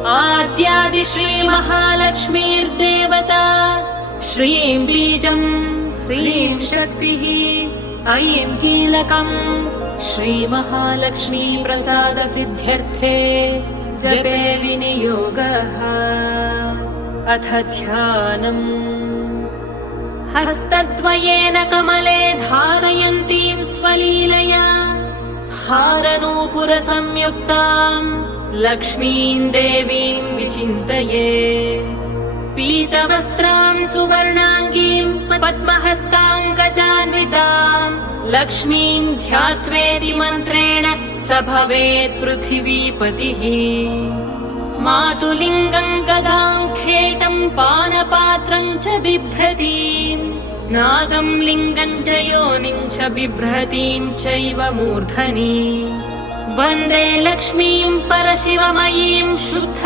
आद्यादि श्रीमहालक्ष्मीर्देवता श्रीं बीजम् ह्रीं शक्तिः ऐं कीलकम् श्रीमहालक्ष्मी प्रसादसिद्ध्यर्थे जपे विनियोगः। अथ ध्यानम्। हस्तद्वयेन कमले धारयन्तीं स्वलीलया हारनूपुरसंयुक्ताम् लक्ष्मीं देवीं विचिन्तये। पीतवस्त्रां सुवर्णाङ्गीं पद्महस्ताङ्गजान्विताम् लक्ष्मीं ध्यात्वेति मन्त्रेण स भवेत् पृथिवीपतिः। मातुलिङ्गम् गदां खेटं पानपात्रं च बिभ्रतीम् नागं लिङ्गं च योनिं च बिभ्रतीं चैव मूर्धनि। वन्दे लक्ष्मीं परशिवमयीं शुद्ध